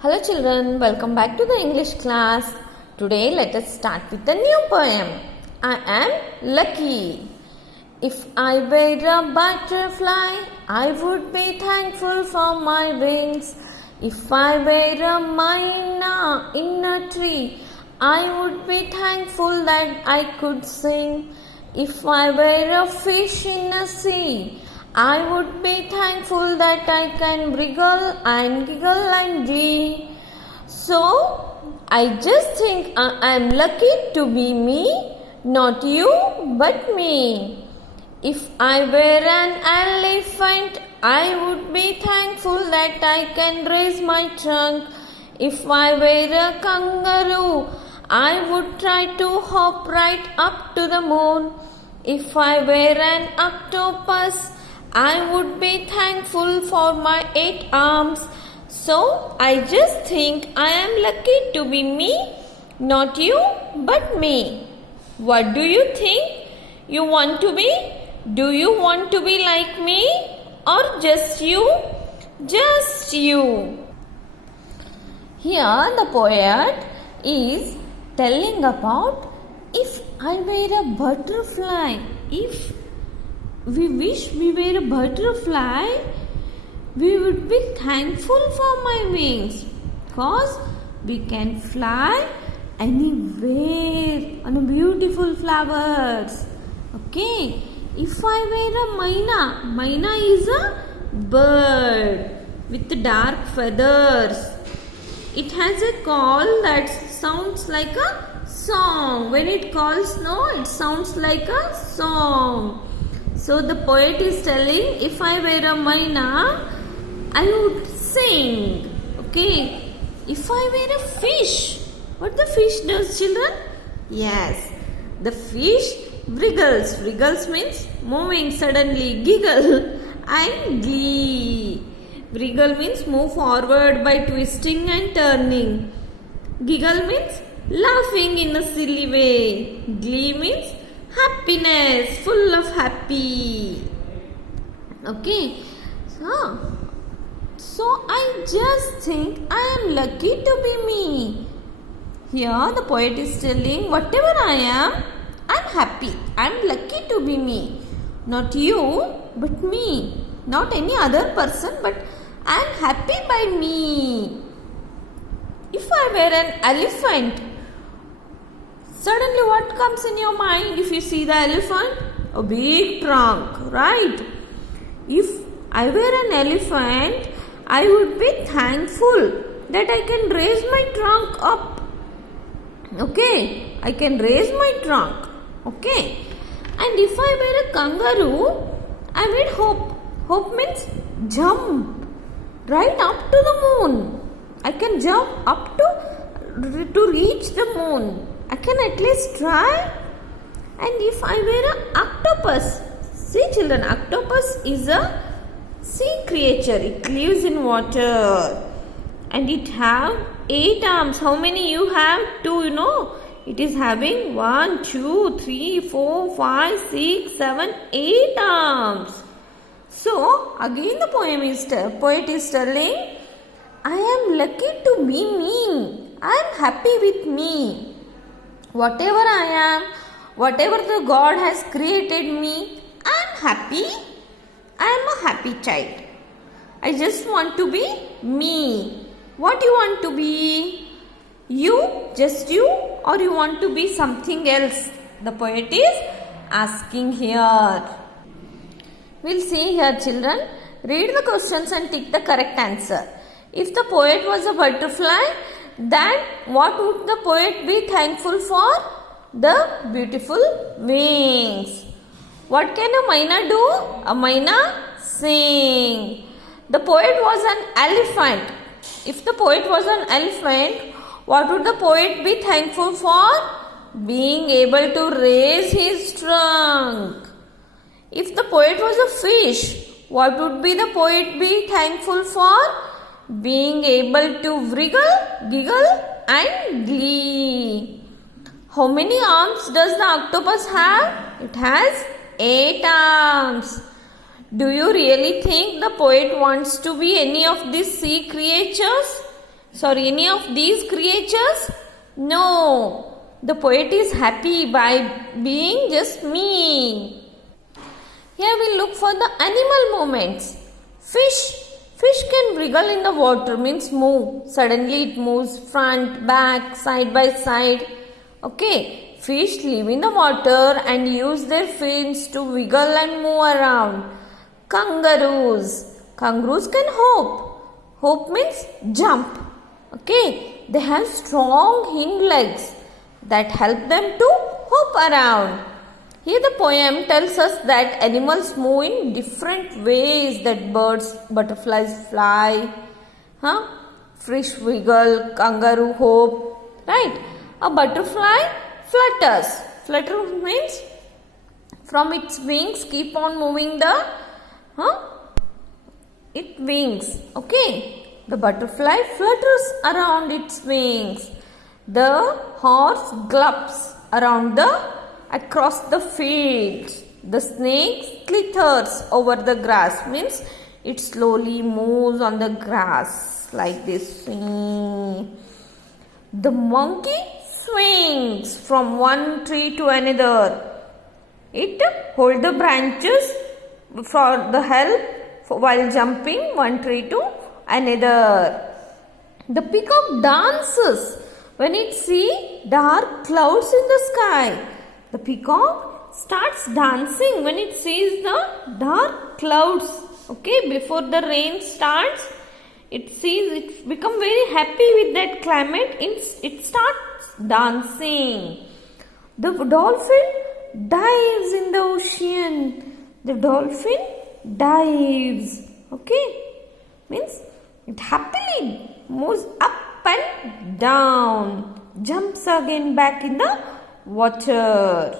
Hello children, welcome back to the English class. Today let us start with a new poem. I am lucky. If I were a butterfly, I would be thankful for my wings. If I were a myna in a tree, I would be thankful that I could sing. If I were a fish in a sea, I would be thankful that I can wriggle and giggle and glee. So, I just think I am lucky to be me, not you but me. If I were an elephant, I would be thankful that I can raise my trunk. If I were a kangaroo, I would try to hop right up to the moon. If I were an octopus, I would be thankful for my 8 arms. So, I just think I am lucky to be me, not you but me. What do you think you want to be? Do you want to be like me or just you? Just you. Here the poet is telling about if I were a butterfly, if we wish we were a butterfly, we would be thankful for my wings because we can fly anywhere on beautiful flowers. Okay, if I were a myna is a bird with dark feathers. It has a call that sounds like a song. When it calls, no, it sounds like a song. So the poet is telling, if I were a myna, I would sing. Okay. If I were a fish, what the fish does, children? Yes, the fish wriggles. Wriggles means moving suddenly. Giggle and glee. Wriggle means move forward by twisting and turning. Giggle means laughing in a silly way. Glee means happiness, full of happy. Okay, so I just think I am lucky to be me. Here the poet is telling, whatever I am happy. I am lucky to be me. Not you, but me. Not any other person, but I am happy by me. If I were an elephant, suddenly what comes in your mind if you see the elephant? A big trunk, right? If I were an elephant, I would be thankful that I can raise my trunk up. Okay, I can raise my trunk. Okay, and if I were a kangaroo, I would hope. Hope means jump right up to the moon. I can jump up to reach the moon. I can at least try. And if I were an octopus, see children, octopus is a sea creature. It lives in water and it have 8 arms. How many you have? 2, you know. It is having 1, 2, 3, 4, 5, 6, 7, 8 arms. So again the poet is telling, I am lucky to be me. I am happy with me. Whatever I am, whatever the God has created me, I am happy. I am a happy child. I just want to be me. What you want to be? You, just you, or you want to be something else? The poet is asking here. We'll see here, children. Read the questions and tick the correct answer. If the poet was a butterfly, then what would the poet be thankful for? The beautiful wings. What can a myna do? A myna sing. The poet was an elephant. If the poet was an elephant, what would the poet be thankful for? Being able to raise his trunk. If the poet was a fish, what would be the poet be thankful for? Being able to wriggle, giggle and glee. How many arms does the octopus have? It has 8 arms. Do you really think the poet wants to be any of these sea creatures? Sorry, any of these creatures? No. The poet is happy by being just me. Here we look for the animal movements. Fish. Fish can wriggle in the water, means move. Suddenly it moves front, back, side by side. Okay. Fish live in the water and use their fins to wiggle and move around. Kangaroos. Kangaroos can hop. Hop means jump. Okay. They have strong hind legs that help them to hop around. Here the poem tells us that animals move in different ways, that birds, butterflies fly, fish wiggle, kangaroo hop, right? A butterfly flutters. Flutter means from its wings keep on moving its wings, okay? The butterfly flutters around its wings. The horse gallops across the fields. The snake slithers over the grass, means it slowly moves on the grass like this. The monkey swings from one tree to another. It holds the branches for the help while jumping one tree to another. The peacock dances when it sees dark clouds in the sky. The peacock starts dancing when it sees the dark clouds. Okay, before the rain starts, it becomes very happy with that climate. It starts dancing. The dolphin dives in the ocean. The dolphin dives. Okay, means it happily moves up and down, jumps again back in the water.